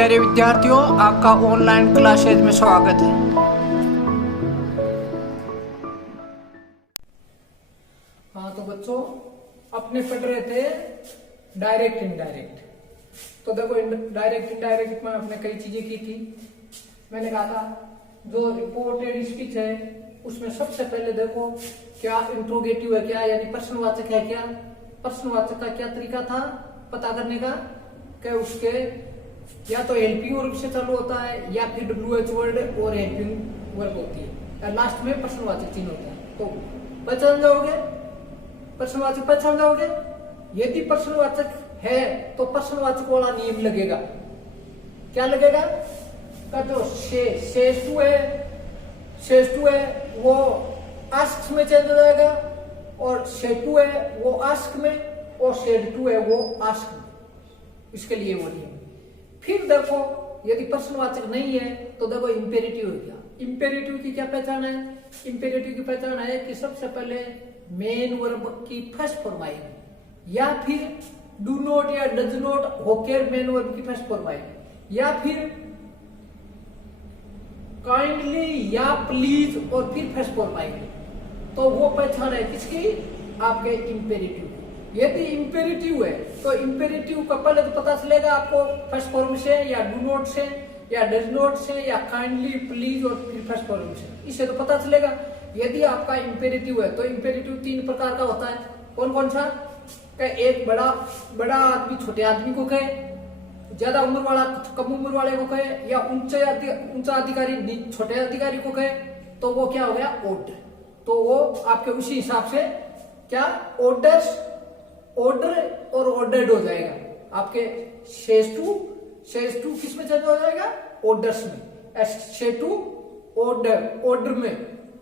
प्यारे विद्यार्थियों, आपका ऑनलाइन क्लासेज में स्वागत है। हाँ तो बच्चों, अपने पढ़ रहे थे डायरेक्ट इनडायरेक्ट। तो देखो, डायरेक्ट इनडायरेक्ट में आपने कई चीजें की थी। मैंने कहा था जो रिपोर्टेड स्पीच है उसमें सबसे पहले देखो क्या इंट्रोगेटिव है, क्या यानी प्रश्नवाचक है, क्या प्रश्नवाचक का क्या तरीका था पता करने का कि उसके या तो हेल्पिंग वर्ब से चालू होता है या फिर WH वर्ड और हेल्पिंग वर्ब होती है, लास्ट में प्रश्नवाचक चिन्ह होता है। तो पहचान जाओगे, प्रश्नवाचक पहचान जाओगे। यदि प्रश्नवाचक है तो प्रश्नवाचक वाला नियम लगेगा। क्या लगेगा? का जो शेष टू है वो आस्क में चेंज हो जाएगा, और शेड टू है वो आस्क में, और शेड टू है वो आस्क में। इसके लिए वो नियम। फिर देखो यदि प्रश्नवाचक नहीं है तो देखो इंपेरेटिव है क्या। इंपेरेटिव की क्या पहचान है? इंपेरेटिव की पहचान है कि सबसे पहले मेन वर्ब की फर्स्ट फॉर्म आएगी, या फिर डू नॉट या डज नॉट होकर मेन वर्ब की फर्स्ट फॉर्म आएगी, या फिर काइंडली या प्लीज और फिर फर्स्ट फॉर्म आएगी। तो वो पहचान है किसकी? आपके इंपेरेटिव। यदि इंपेरेटिव है तो इंपेरेटिव का पहले तो पता चलेगा आपको फर्स्ट फॉर्म से, या डू नॉट से, या डज नॉट से, या काइंडली, प्लीज और फिर फर्स्ट फॉर्म से। इससे तो पता चलेगा। यदि आपका इंपेरेटिव है तो इंपेरेटिव तीन प्रकार का होता है। कौन कौन सा? एक बड़ा आदमी छोटे आदमी को कहे, ज्यादा उम्र वाला कम उम्र वाले को कहे, या ऊंचा अधिकारी छोटे अधिकारी को कहे, तो वो क्या हो गया? ऑर्डर। तो वो आपके उसी हिसाब से क्या ऑर्डर और ऑर्डर्ड हो जाएगा। आपके शेष टू किस में चेंज हो जाएगा? ऑर्डर्स में। शेड टू ऑर्डर में,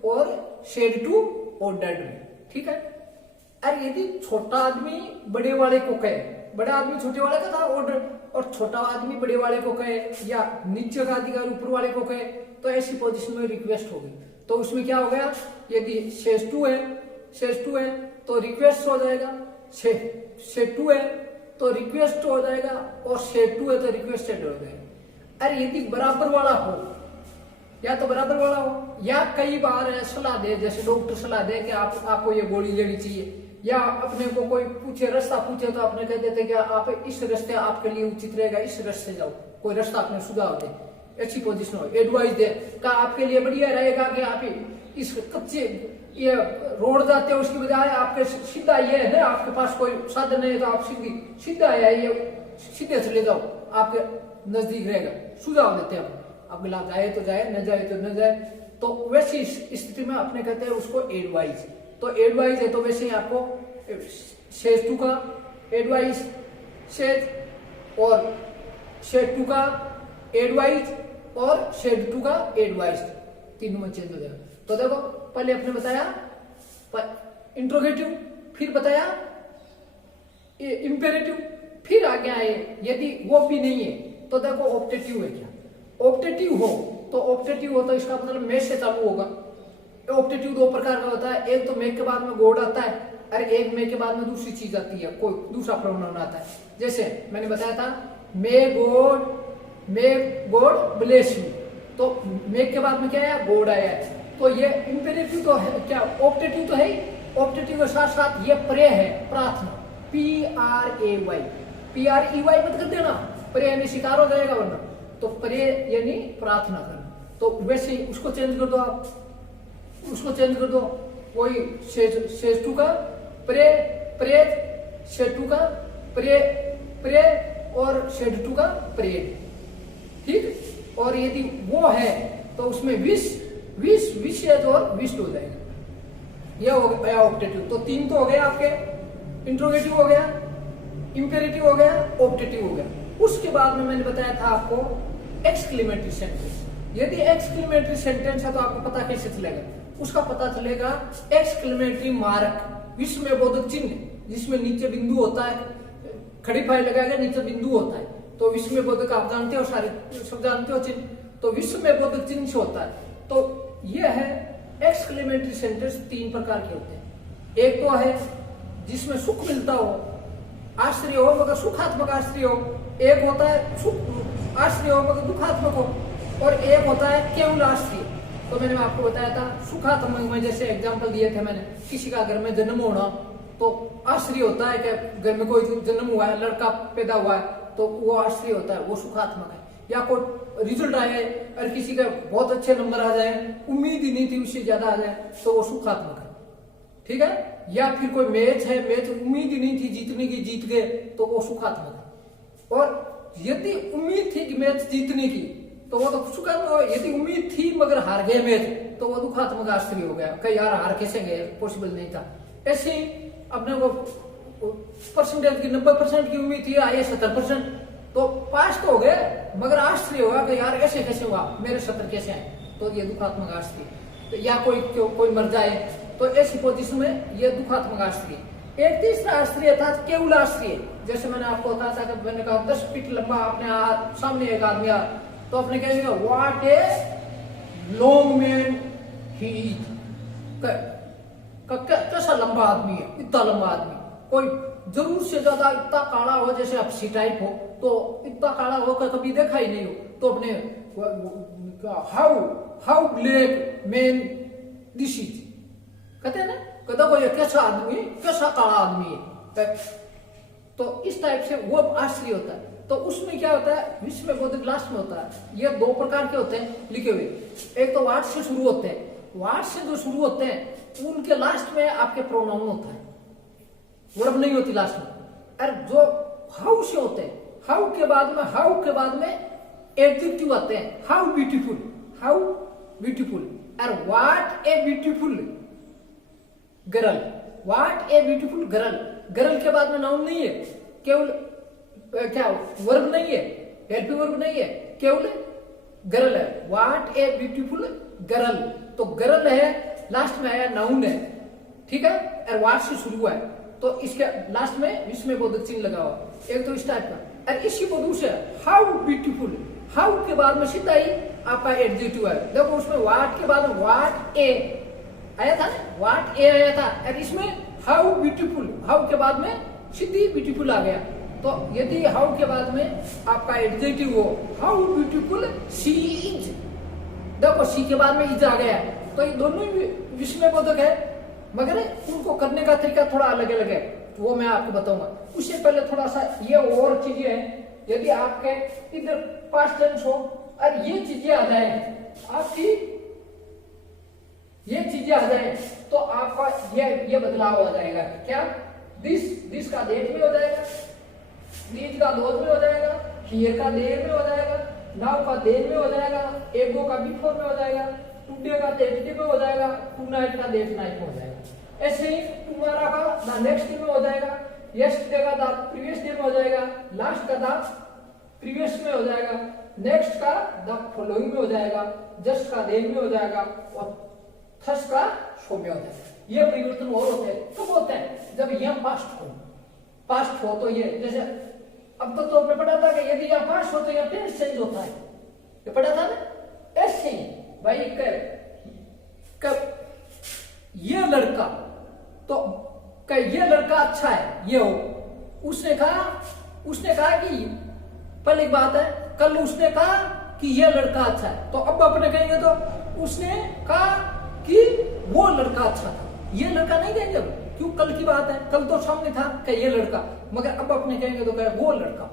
और शेड टू ऑर्डर्ड में। ठीक है। अरे यदि छोटा आदमी बड़े वाले को कहे, बड़ा आदमी छोटे वाले का था ऑर्डर, और छोटा आदमी बड़े वाले को कहे, या नीचे का अधिकारी ऊपर वाले को कहे, तो ऐसी पोजीशन में रिक्वेस्ट होगी। तो उसमें क्या हो गया? यदि शेष टू है तो रिक्वेस्ट हो जाएगा, शेड टू है तो रिक्वेस्ट हो जाएगा, और शेड टू है तो रिक्वेस्टेड हो जाएगा। अरे यदि बराबर वाला हो, या तो बराबर वाला हो, या कई बार सलाह दे, जैसे डॉक्टर सलाह दे कि आपको ये गोली लेनी चाहिए, या अपने को कोई पूछे, रास्ता पूछे, तो अपने कह देते कि आप इस रास्ते आपके लिए उचित रहेगा, इस रास्ते जाओ। कोई रास्ता अपने सुझाव दे, अच्छी पोजीशन हो, एडवाइस दे का आपके लिए बढ़िया रहेगा कि आप इस कच्चे ये रोड जाते हो उसकी बजाय आपके सीधा ये है, आपके पास कोई साधन नहीं है तो आप सीधा है ये सीधे चले जाओ, आपके नजदीक रहेगा। सुझाव देते हैं आप, गिला जाए तो जाए, न जाए तो न जाए। तो वैसी स्थिति में अपने कहते हैं उसको एडवाइस। तो एडवाइस है तो वैसे ही आपको शेड टू का एडवाइस शेड, और शेड टू का एडवाइस, और शेड टू का एडवाइस, तीनों में चेंज हो जाएगा। तो देखो पहले आपने बताया इंट्रोगेटिव, फिर बताया इंपेरेटिव, फिर आगे आए यदि वो भी नहीं है तो देखो ऑप्टेटिव है क्या। ऑप्टेटिव हो तो इसका मतलब में से चालू होगा। ऑप्टेटिव दो प्रकार का होता है, एक तो में के बाद में गॉड आता है, और एक में के बाद में दूसरी चीज आती है, कोई दूसरा प्रोनाउन आता है। जैसे मैंने बताया था मे गॉड ब्लेस यू, तो में के बाद में क्या आया? गॉड आया है। तो ये इंपेरेटिव तो है क्या? ऑप्टेटिव तो है। ऑप्टेटिव के साथ साथ ये प्रे है, प्रार्थना, PREY मत कर देना, प्रे यानी शिकार हो जाएगा वरना। तो प्रे यानी प्रार्थना करना। तो वैसे ही उसको चेंज कर दो, आप उसको चेंज कर दो। वही शेष टू का प्रे, शेड टू का प्रे, और शेड टू का प्रेड। ठीक। और यदि वो है तो उसमें विशेष और विश्ड हो जाएगा। यह हो गया ऑप्टेटिव। तो तीन तो हो गए आपके, इंट्रोगेटिव हो गया, इंपेरेटिव हो गया, ऑप्टेटिव हो गया। उसके बाद में मैंने बताया था आपको एक्सक्लेमेटरी सेंटेंस। यदि एक्सक्लेमेटरी सेंटेंस है तो आपको पता कैसे चलेगा? उसका पता चलेगा एक्सक्लेमेटरी मार्क, विस्मयबोधक चिन्ह, जिसमें नीचे बिंदु होता है, खड़ी फाइल लगाएगा, नीचे बिंदु होता है। तो विस्मयबोधक आप जानते हो, सारे सब जानते हो चिन्ह। तो विस्मयबोधक चिन्ह से होता है। तो यह है एक्सक्लेमेटरी सेंटेंस। तीन प्रकार के होते हैं। एक तो है जिसमें सुख मिलता हो, आश्चर्य हो, मगर सुखात्मक आश्चर्य हो। एक होता है सुख आश्रय हो मगर दुखात्मक हो, और एक होता है केवल आश्रय। तो मैंने आपको बताया था सुखात्मक में, जैसे एग्जांपल दिए थे मैंने, किसी का घर में जन्म होना तो आश्रय होता है कि घर में कोई जन्म हुआ है, लड़का पैदा हुआ है तो वो आश्रय होता है, वो सुखात्मक है। या कोई रिजल्ट आए और किसी का बहुत अच्छे नंबर आ जाए, उम्मीद ही नहीं थी उससे ज्यादा आ जाए, तो वो सुखात्मक है, ठीक है। या फिर कोई मैच है, मैच उम्मीद ही नहीं थी जीतने की, जीत गए, तो वो सुखात्मक है। और यदि उम्मीद थी कि मैच जीतने की तो वो तो सुखात्मक, यदि उम्मीद थी मगर हार गए मैच तो वो दुखात्मक आश्चर्य हो गया, कई यार हार कैसे गए, पॉसिबल नहीं था। ऐसे ही अपने को परसेंटेज की 90% की उम्मीद थी, आए 70%, तो पास तो हो गए मगर आश्चर्य हुआ कि यार ऐसे कैसे हुआ, मेरे 70 कैसे आए, तो ये दुखात्मक आश्चर्य। तो या कोई मर जाए तो ऐसी पोजीशन में ये दुखात्मक आश्चर्य। एक तीसरा आश्चर्य था केवल आश्चर्य, जैसे मैंने आपको बताया था कि मैंने कहा 10 फीट लंबा अपने सामने एक आदमी आ, तो अपने कहेंगे what a long man he is, कैसा लंबा आदमी है, इतना लंबा आदमी। कोई जरूर से ज्यादा इतना काला हो, जैसे अपसी टाइप हो, तो इतना काला हो कभी देखा ही नहीं हो, तो अपने how black man this is कहते हैं ना, कहता कोई कैसा आदमी, कैसा काला आदमी है, तो इस टाइप से वो आश्चर्य होता है। तो उसमें क्या होता है, विश्व में बोधिक लास्ट में होता है। ये 2 प्रकार के होते हैं लिखे हुए, एक तो वाट से शुरू होते हैं, वाट से जो शुरू होते हैं उनके लास्ट में आपके प्रोनाउन होता है, वर्ब नहीं होती लास्ट में। और जो हाउ से होते हैं, हाउ के बाद में एडजेक्टिव आते हैं, हाउ ब्यूटीफुल और what a beautiful girl, what a beautiful girl. Girl के बाद में नाउन नहीं है, केवल क्या वर्ब नहीं है, हेल्पिंग वर्ब नहीं है, केवल गर्ल है, व्हाट ए ब्यूटीफुल गर्ल। तो गर्ल है, लास्ट में आया नाउन है, ठीक है, और व्हाट से शुरू हुआ है, तो इसके लास्ट में विश्व में बोधक चिन्ह लगा हुआ, एक तो इस टाइप का। और इसी को दूसरे हाउ ब्यूटीफुल, हाउ के बाद में सीधा ही आपका एडजेक्टिव है। देखो उसमें व्हाट के बाद व्हाट ए आया था ना, व्हाट ए आया था, और इसमें हाउ ब्यूटीफुल, हाउ के बाद में सीधी ब्यूटीफुल आ गया। तो यदि हाउ के बाद में आपका एडजेक्टिव हो, हाउ ब्यूटीफुल शी इज, देखो शी के बाद में इज आ गया, तो ये दोनों ही विस्मय बोधक है, मगर उनको करने का तरीका थोड़ा अलग अलग है, वो मैं आपको बताऊंगा। उससे पहले थोड़ा सा ये और चीजें हैं, यदि आपके इधर पास्ट टेंस हो और ये चीजें आ जाए, आपकी ये चीजें आ जाए, तो आपका ये बदलाव हो जाएगा। क्या, दिस का डेट में हो जाएगा, दीज का दोज में हो जाएगा, हियर का देर में हो जाएगा, नाउ का देर में हो जाएगा, एगो का बिफोर में हो जाएगा, टुडे का डेट में हो जाएगा, टू नाइट का डेट नाइट में हो जाएगा। ऐसे ही टुमारो का द नेक्स्ट डे में हो जाएगा, यस्टरडे का द प्रीवियस डे में हो जाएगा, लास्ट का द प्रीवियस में हो जाएगा, नेक्स्ट का द फॉलोइंग में हो जाएगा, जस्ट का देर में हो जाएगा, और थस का शो में हो जाएगा। ये परिवर्तन और होते हैं, कब होते हैं, जब यह पास्ट हो तो ये, जैसे अब तक तो आपने पढ़ा था कि यदि यह पास्ट हो तो यह टेंस चेंज होता है, ये पढ़ा था ना। ऐसे भाई कब ये लड़का, तो ये लड़का अच्छा है, ये हो, उसने कहा कि पहली बात है, कल उसने कहा कि ये लड़का अच्छा है, तो अब अपने कहेंगे तो उसने कहा कि वो लड़का अच्छा था, ये लड़का नहीं कहेंगे, क्यों, कल की बात है, कल तो सामने था कि ये लड़का, मगर अब अपने कहेंगे तो कहे वो लड़का,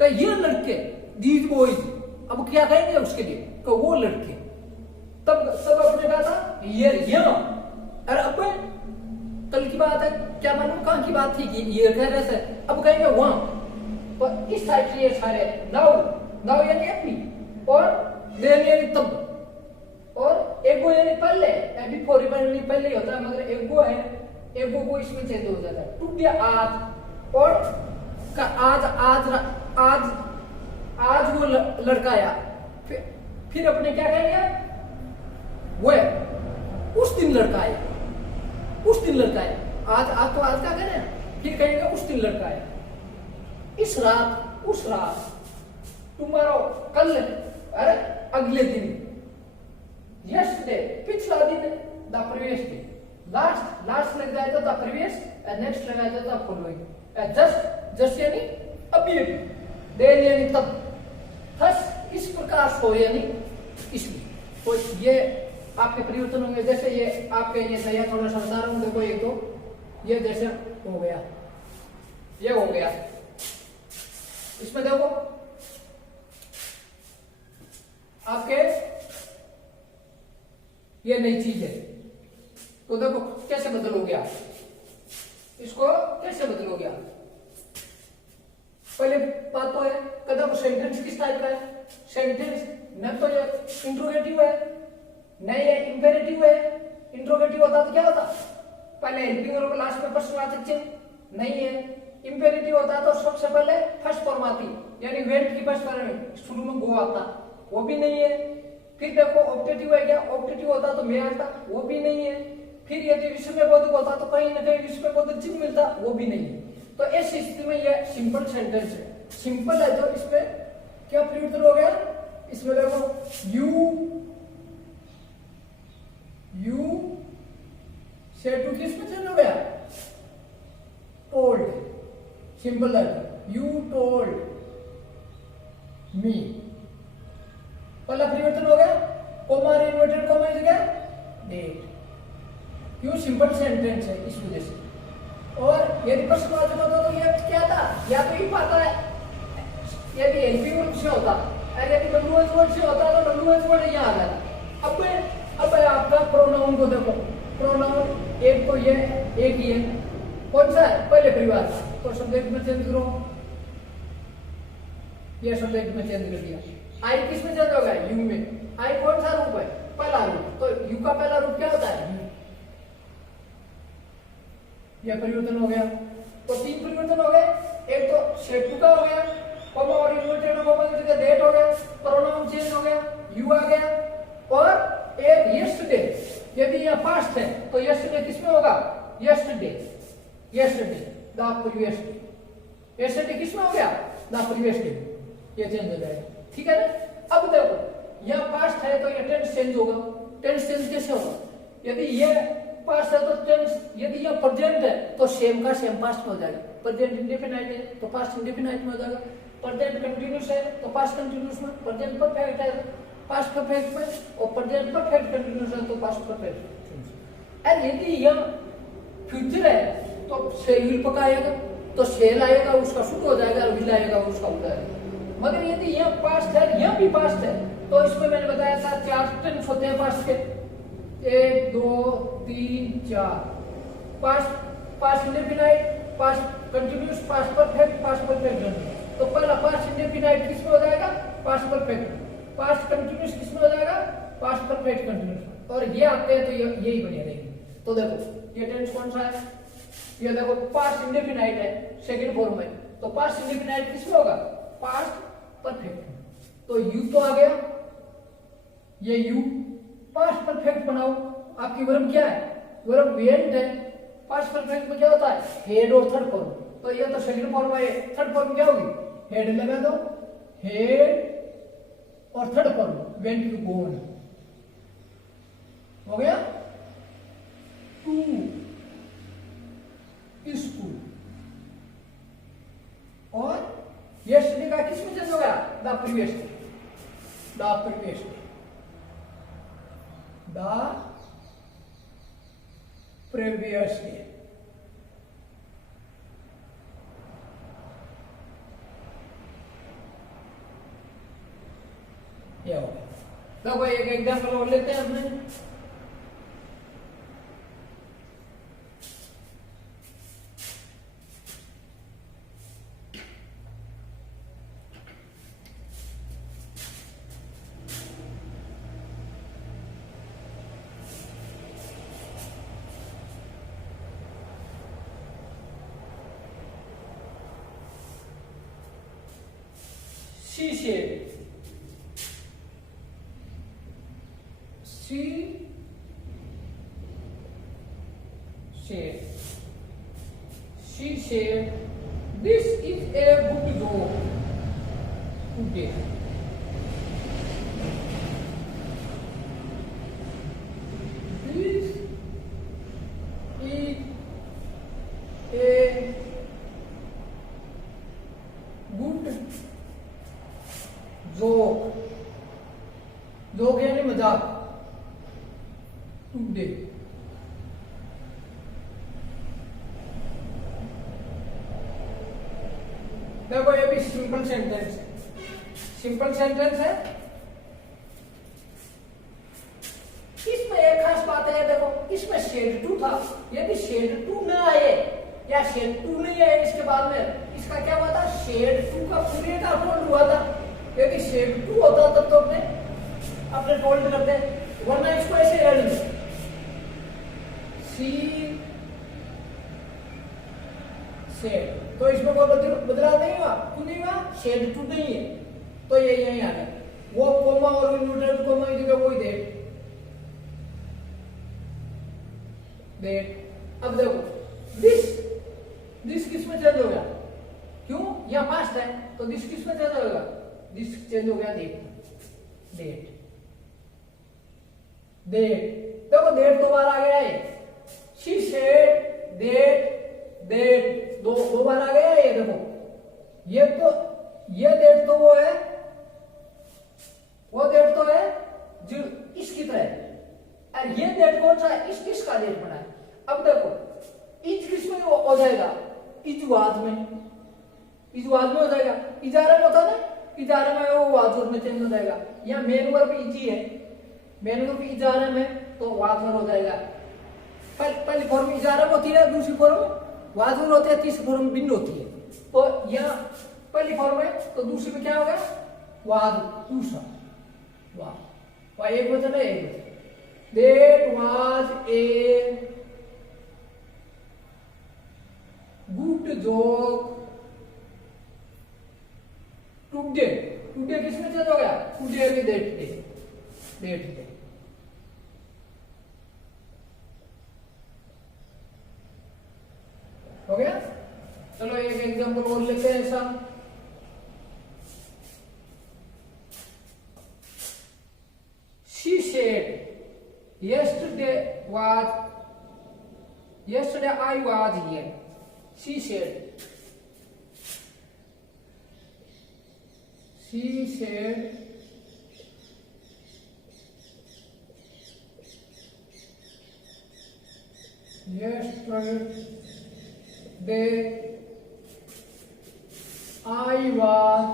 कहे ये लड़के, दीज बॉयज, अब क्या कहेंगे उसके लिए, कहे वो लड़के। तब अपने कहा था ये, और अब कल की बात है, क्या मालूम कहां की बात थी कि ये कह रहे थे, अब कहेंगे वहां। तो इस टाइप से ये सारे नाउ यानी अपनी, और देन यानी तब, और एगो यानी पहले, बिफोर यानी पहले ही होता है, मगर एगो है, एगो को इसमें चेंज हो जाता है। टुडे आज, और का आज वो लड़का आया, फिर अपने क्या कहेंगे, वो उस दिन लड़का आया, उस दिन लड़का आया, आज तो आज का करें, फिर कहेंगे उस दिन लड़का आया, इस रात, उस रात, टुमारो कल, अरे अगले दिन, यस्टरडे पिछला दिन, द प्रीवियस डे, लास्ट लग जाए तो द प्रीवियस, नेक्स्ट लग जाए तो द फॉलोइंग, जस्ट यानी अभी, देर यानी तब, थस इस प्रकार से हो, यानी इसमें तो ये आपके परिवर्तन होंगे। जैसे ये आपके ये नया थोड़ा सा बता रहा हूँ, देखो एक तो ये जैसे हो गया, ये हो गया, इसमें देखो आपके ये नई चीज है, तो देखो कैसे बदलोगे आप इसको, कैसे बदलोगे आप। पहले बात तो है कदम सेंटेंस किस टाइप का है, सेंटेंस न तो ये इंट्रोगेटिव है न ये इंपेरेटिव है। इंट्रोगेटिव होता तो क्या होता, पहले हेल्पिंग वर्ब लास्ट में प्रश्नवाचक चिन्ह नहीं है। इंपेरेटिव होता तो सबसे पहले फर्स्ट फॉर्म आती, यानी वेंट की फर्स्ट फॉर्म में शुरू में गो आता, वो भी नहीं है। फिर देखो ऑप्टेटिव है क्या, ऑप्टेटिव होता तो मैं आता, वो भी नहीं है। फिर यदि विस्मयबोधक होता तो कहीं ना कहीं विस्मयबोधक चिन्ह मिलता, वो भी नहीं है। तो इस स्थिति में यह सिंपल सेंटेंस है, सिंपल है। तो इसमें क्या परिवर्तन हो गया, इसमें देखो यू से टू किस में चेंज हो गया, टोल्ड, सिंपल है। यू टोल्ड मी, पहला परिवर्तन हो गया, कोमा इन्वर्टेड कोमा की जगह डेट। क्यों, सिंपल सेंटेंस है इस वजह से। और यदि प्रश्नवाचक होता तो ये क्या था, या तो ही पाता है यदि हेल्पिंग वर्ब से होता, और यदि डब्ल्यूएच वर्ड से होता तो डब्ल्यूएच वर्ड यहाँ आ जाता। अब आपका प्रोनाउन को देखो, प्रोनाउन एक तो ये एक ही है, कौन सा है, पहले परिवार, तो सब्जेक्ट में चेंज करो, ये सब्जेक्ट में चेंज कर दिया। आई किस में चेंज होगा, यू में। आई कौन सा रूप है, पहला रूप, तो यू का पहला रूप क्या होता है, यू। यह परिवर्तन हो गया। तो तीन परिवर्तन हो गए, एक तो शेटू का हो गया, कोमा और इन्वर्टेड कोमा की जगह डेट हो गया, प्रोनाउन चेंज हो गया, यू आ गया। और एक यस्टरडे, यदि यह पास्ट है तो यस्टरडे किसमें होगा, yesterday, yesterday the previous day. Yesterday किसमें हो गया, द प्रीवियस डे, ये चेंज हो जाएगा, ठीक है ना। अब देखो यह पास्ट है तो यह टेंस चेंज होगा। टेंस चेंज कैसे होगा, यदि यह पास्ट है तो टेंस, यदि यह प्रेजेंट है तो सेम का सेम पास्ट में हो जाएगा। प्रेजेंट इंडेफिनाइट है तो पास्ट इंडेफिनाइट में हो जाएगा। प्रेजेंट कंटीन्यूअस है तो पास्ट कंटीन्यूअस में, प्रेजेंट परफेक्ट है पास्ट परफेक्ट में, और प्रेजेंट परफेक्ट कंटीन्यूअस है तो पास्ट परफेक्ट। और यदि यह फ्यूचर है तो सेल विल पका आएगा, तो सेल आएगा उसका शुरू हो जाएगा, और विल आएगा उसका हो जाएगा। मगर यदि यह पास्ट है, यह भी पास्ट है, तो इसमें मैंने बताया था 4 टेंस होते हैं पास्ट के, 1 2 3 4। Past indefinite, past continuous, past perfect, past perfect. तो पहला पास्ट इंडेफिनाइट किसमें हो जाएगा, पास्ट परफेक्ट। पास्ट कंटीन्यूअस किसमें हो जाएगा, पास्ट परफेक्ट कंटीन्यूअस। और ये आते हैं तो यही बनी रहेगी। तो देखो ये टेंस कौन सा है, ये देखो पास्ट इंडेफिनाइट है सेकंड फॉर्म में, तो पास्ट इंडेफिनाइट किसमें होगा, पास्ट परफेक्ट। तो यू तो आ गया, ये यू पास्ट परफेक्ट बनाओ। आपकी वर्ब क्या है, वर्ब वेंट है। पास्ट परफेक्ट में क्या होता है, हेड और थर्ड फॉर्म। तो ये तो सेकंड फॉर्म है, थर्ड फॉर्म क्या होगी, हेड लगा दो, हेड और थर्ड फॉर्म वेंट टू गोन, हो गया। टू स्कूल, और यस्टरडे का किस में चेंज हो गया, the previous day, the previous day, the previous day. ये हो गया। देखो एक एग्जाम्पल और लेते हैं अपने, she said, she said, she said, this is a good job today. This is a good joke देखो ये भी सिंपल सेंटेंस है, सिंपल सेंटेंस है। इसमें एक खास बात है, देखो इसमें शेड टू था, यदि शेड टू न आए या शेड टू नहीं आए इसके बाद में, इसका क्या हुआ था, शेड टू का पूरे का फोल्ड हुआ था। यदि शेड टू होता तब तो अपने फोल्ड करते, वरना इसको ऐसे रह लेंगे सी शेड, तो इसमें कोई बदलाव नहीं हुआ, क्यों नहीं हुआ, शेड टू नहीं है, तो ये यही आ गया। वो कोमा और न्यूट्रल कोमा की जगह कोई डेट, अब देखो दिस किस में चेंज हो गया, क्यों, यह पास्ट है तो दिस किस में चेंज होगा, दिस चेंज हो गया डेट। देखो डेट दो बार आ गया है, शी सेड डेट दो बार आ गया है। ये देखो ये डेट तो वो डेट तो है जो इसकी तरह है, और ये डेट कौन सा है, इसका डेट बना है। अब देखो इज किस में हो जाएगा, इजवाज में हो जाएगा, इजारे में होता ना, इजारे में वो वाजुर में चेंज हो जाएगा। यहाँ मेन वर्ब इजी है, मेन वर्ब इजारे में तो वाजुर हो जाएगा। पहली फॉर्म इजारे में होती है, दूसरी फॉर्म वाजुर होती है, तीसरी फॉर्म भिन्न होती है। तो यहाँ पहली फॉर्म है तो दूसरी में क्या होगा, वाज, दूसरा वाह एक वचन है, एक वचन। That was a good joke today। Today किसमें चेंज हो गया, टुडे भी डेट डे। हो गया। चलो एक एग्जांपल और लेते हैं ऐसा, she said yesterday I was here। she said yesterday I was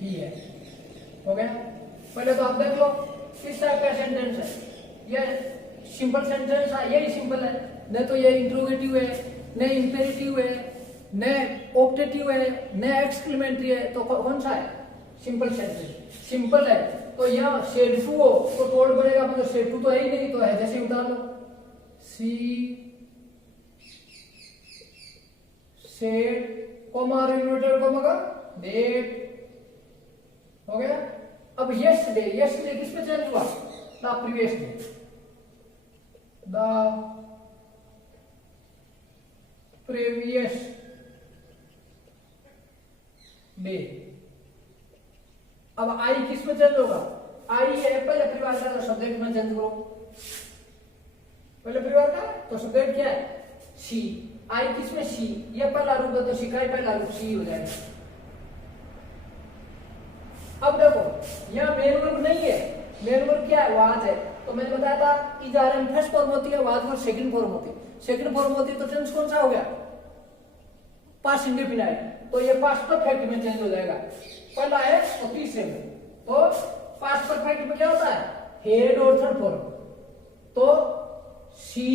here। हो गया। पहले तो आप देख लो किस टाइप का सेंटेंस है, ये सिंपल सेंटेंस है, यही सिंपल है, न तो ये इंट्रोगेटिव है, न इंपेरेटिव है, न ऑप्टेटिव है, न एक्सक्लेमेटरी है, तो कौन सा है, सिंपल सेंटेंस। सिंपल है तो यहाँ शेड टू हो तो टोल्ड बनेगा, मतलब शेड टू तो है ही नहीं, तो है जैसे उतार लो, सी शेड कोमा रिलेटेड कोमा का डेट। हो गया। अब yesterday किस पे चेंज हुआ, द प्रीवियस डे। अब आई किस में चेंज होगा, आई है पहले परिवार का, तो सब्जेक्ट में चेंज करो, पहले परिवार का तो सब्जेक्ट क्या है, शी। आई किस में, शी, ये पहला रूप है तो शी का ही पहला रूप शी हो जाएगा। अब देखो यहाँ मेन वर्ब नहीं है, मेन वर्ब क्या है, वाज है। तो मैंने बताया था इजारे में फर्स्ट फॉर्म होती है, वाज में सेकंड फॉर्म होती है। सेकंड फॉर्म होती है तो टेंस कौन सा हो गया, पास्ट इंडेफिनाइट, तो ये पास्ट परफेक्ट में चेंज हो जाएगा। पहला है और तीसरे में, तो पास्ट परफेक्ट में क्या होता है, हेड और थर्ड फॉर्म। तो सी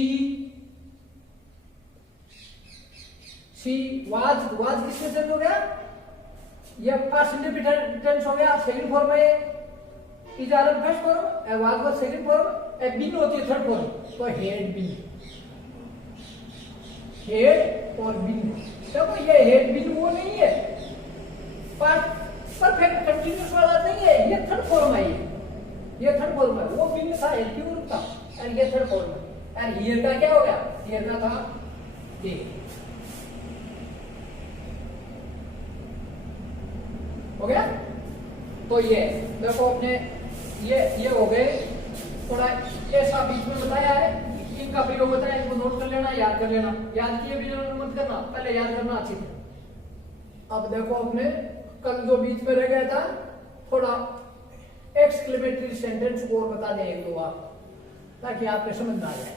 वाज किसमें चेंज हो गया, ये पास्ट इंडेफिनाइट टेंस हो गया। सेकंड फॉर्म में इजारा फर्स्ट फॉर्म, वाज का सेकंड फॉर्म, बीन होती है थर्ड फॉर्म, तो हेड बीन, हेड और बीन। देखो ये हेड बीन वो नहीं है, पास्ट परफेक्ट कंटीन्यूअस वाला नहीं है, ये थर्ड फॉर्म है, ये थर्ड फॉर्म है। वो बीन था, एल्क्यूर था, और ये थर्ड फॉर्म है। और हियर का क्या हो गया, हियर का था डे। हो गया। तो ये देखो अपने ये हो गए, थोड़ा ऐसा बीच में बताया है, इनका प्रयोग होता है, इनको नोट कर लेना, याद कर लेना, याद किए भी मत करना, पहले याद करना अच्छी तरह। अब देखो अपने कल जो बीच में रह गया था, थोड़ा एक्सक्लेमेटरी सेंटेंस और बता दें एक दो आप, ताकि आपके समझ में आ जाए।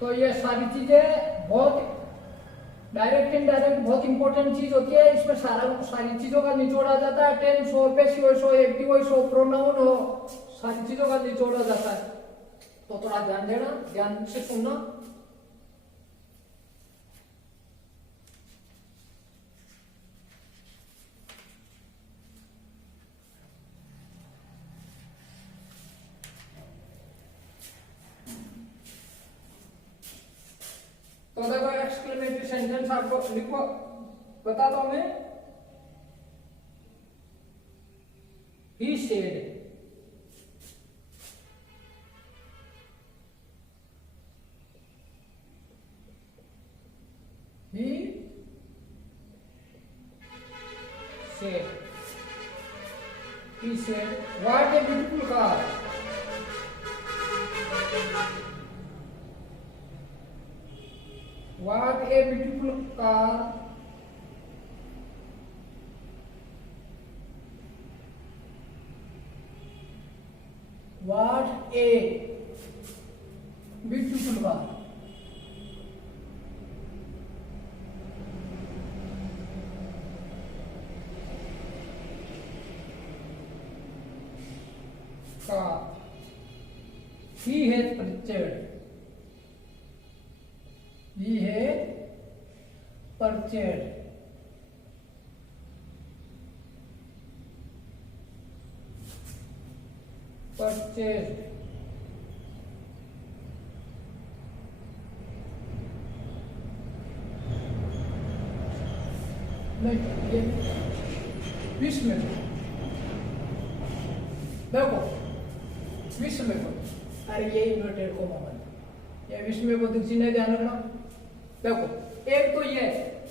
तो ये सारी चीजें बहुत डायरेक्ट इनडायरेक्ट बहुत इंपॉर्टेंट चीज होती है। इसमें सारी चीजों का निचोड़ आ जाता है। टेंस हो, पैसिव वॉइस हो, एक्टिव वॉइस हो, प्रोनाउन हो, सारी चीजों का निचोड़ आ जाता है। तो थोड़ा ध्यान देना, ध्यान से सुनना। तो देखो एक्सक्लेमेटरी सेंटेंस आपको लिखो, बताता हूं मैं। He said, he said what a beautiful car. What a beautiful car. What a beautiful car. Car. He has purchased. He has purchased. Purchased. नहीं, ये विश्व में देखो, विश्व में को, अरे ये इन्वर्टेड कोमा बन, ये विश्व में को चिन्ह ध्यान रखना। देखो एक तो ये,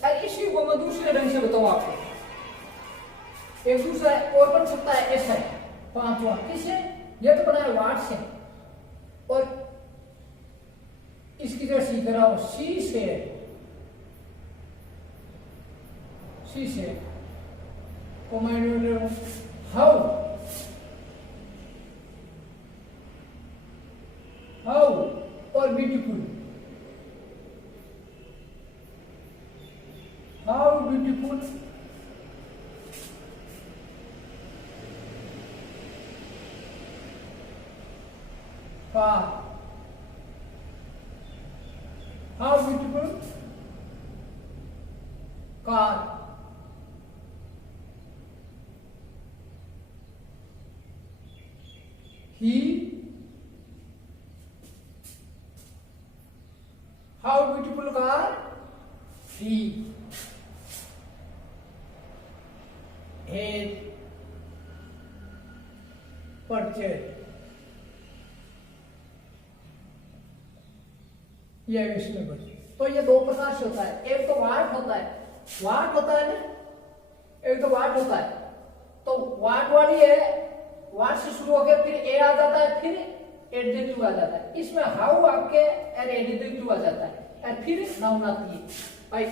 अरे इसी को मैं दूसरे ढंग से बताऊं आपको। एक दूसरा और बन सकता है ऐसा है, पांचवा किसे, ये तो बना है वाट से, और इसकी जगह सीख रहा हूं सी से, सी से हाउ, हाउ और beautiful, how beautiful, car, how beautiful car, he, how beautiful car he had purchased। यह इसमें बचे। तो ये दो प्रकार से होता है, एक तो वाट होता है, वाट होता है ना, एक तो वाट होता है। तो वाट वाली है, वाट से शुरू होकर फिर ए आ जाता है, फिर एडजेक्टिव आ जाता है। इसमें हाउ आपके एडजेक्टिव आ जाता है, और फिर नाउन आती है। भाई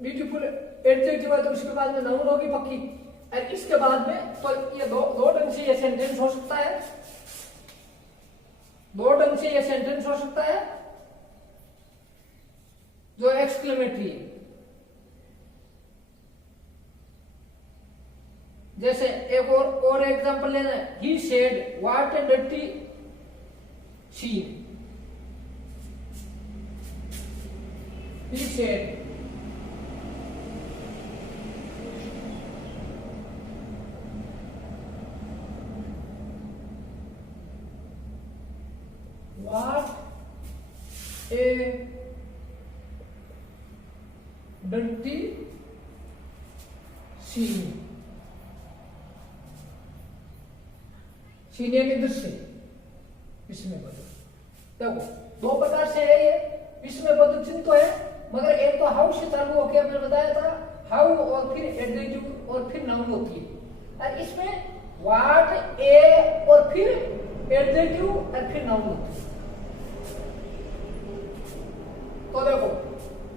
ब्यूटीफुल एडजेक्टिव है तो उसके बाद में नाउन होगी पक्की, और इसके बाद में तो ये दो ढंग से ये सेंटेंस हो सकता है, दो ढंग से ये सेंटेंस हो सकता है जो एक्सक्लेमेटरी है। जैसे एक और एग्जांपल लेना है, he said what a dirty scene, he said what a dirty scene, senior के दृश्य इसमें बदल। देखो दो प्रकार से है ये, इसमें बदल चिन्ह तो है, मगर एक तो हाउ से चालू होके हमने बताया था, हाउ और फिर एडजेक्टिव और फिर नाउन होती है, और इसमें व्हाट ए और फिर एडजेक्टिव और फिर नाउन होती है। तो देखो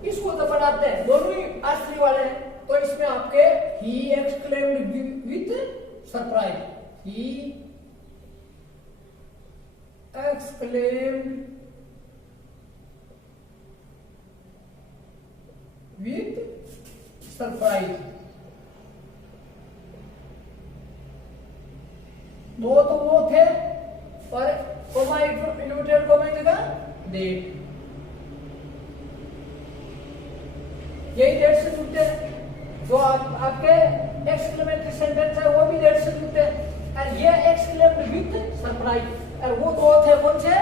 इसको तो पढ़ाते हैं, दोनों ही आश्चर्य वाले हैं। तो इसमें आपके he exclaimed with surprise, he exclaimed with surprise. दो तो वो थे और कोमा इन्वर्टेड कोमा की जगह डेट, यही डेट से जुड़ते हैं। जो आपके एक्सक्लेमेटरी सेंटेंस है वो भी डेट से जुड़ते हैं। और ये एक्सक्लेम्ड विथ सरप्राइज। और वो दो थे कौन से,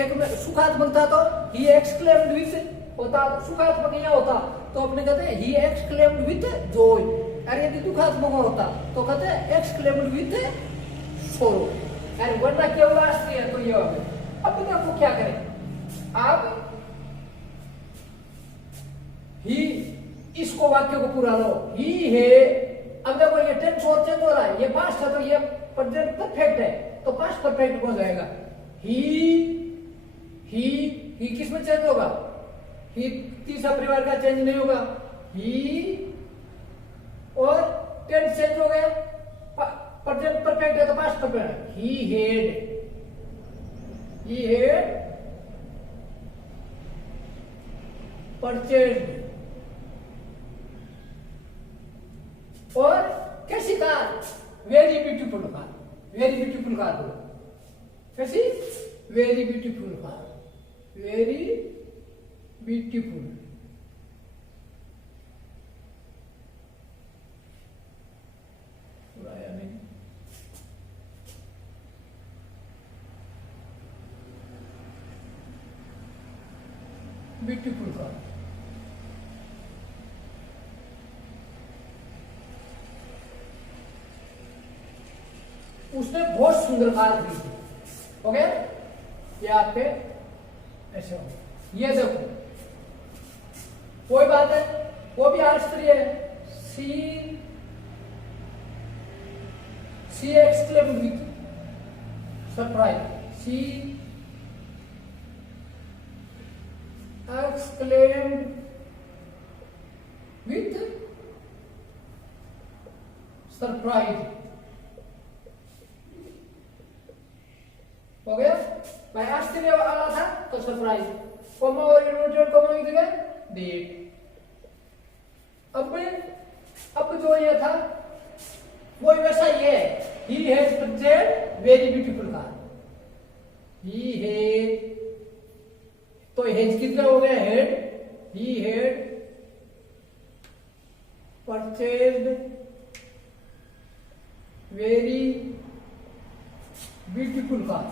एक में सुखात्मक था तो ही एक्सक्लेम्ड विथ होता, सुखात्मक यहाँ होता तो अपने कहते हैं ही एक्सक्लेम्ड विथ जॉय। और यदि दुखात्मक होता तो कहते हैं एक्सक्लेम्ड विथ सोरो। और वरना केवल आश्चर्य है तो ये हो गया। अब देखो क्या करें आप, ही इसको वाक्य को पूरा लो, ही है। अब देखो ये टेंस और चेंज हो रहा है, ये पास्ट है तो ये प्रेजेंट परफेक्ट है तो पास्ट परफेक्ट हो जाएगा। ही किस में चेंज होगा, ही तीसरा परिवार का चेंज नहीं होगा। ही और टेंस चेंज हो गया, प्रेजेंट परफेक्ट है तो past perfect. He had purchased. और कैसी car, very beautiful car, very beautiful car बोलो, कैसी, very beautiful car, very beautiful. Beautiful car, उसने बहुत सुंदर कार खरीदी। हो गया, ये आपके ऐसे हो। ये देखो कोई बात है, वो भी आश्चर्य है। She exclaimed with surprise, she exclaimed with surprise। हो गया, भाई आश्चर्य वाला था तो सरप्राइज, कोमा और इन्वर्टेड कोमा की जगह डेट। अब जो ये था वो वैसा ही है, he has purchased very beautiful car. He has, तो हेज कितना हो गया, had, he had purchased very beautiful car.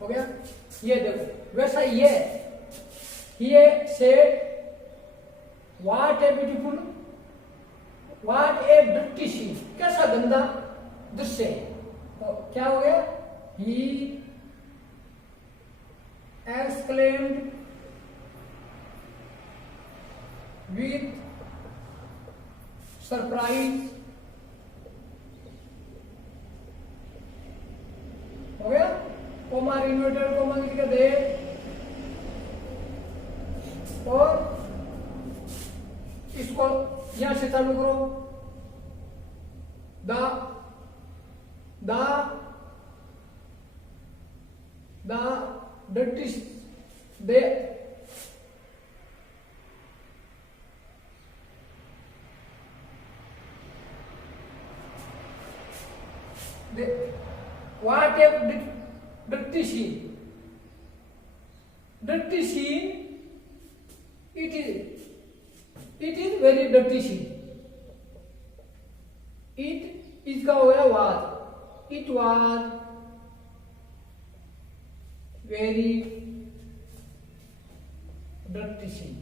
हो गया, ये देखो वैसा ये said what a beautiful, what a dirty scene, कैसा गंदा दृश्य है। तो क्या हो गया, ही एक्सक्लेम्ड विथ सरप्राइज। हो गया, कोमा इन्वर्टेड कोमा की जगह दे, और इसको यहां से चालू करो, the dirty they, what a dirty scene, dirty scene, it is very dirty scene। it इसका हो गया was, it was very dirty scene।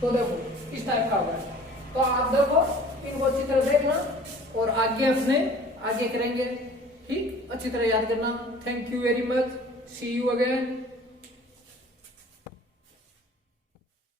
तो देखो इस टाइप का होगा। तो आप देखो इनको अच्छी तरह देखना और आगे अपने आगे करेंगे, ठीक, अच्छी तरह याद करना। Thank you very much, see you again.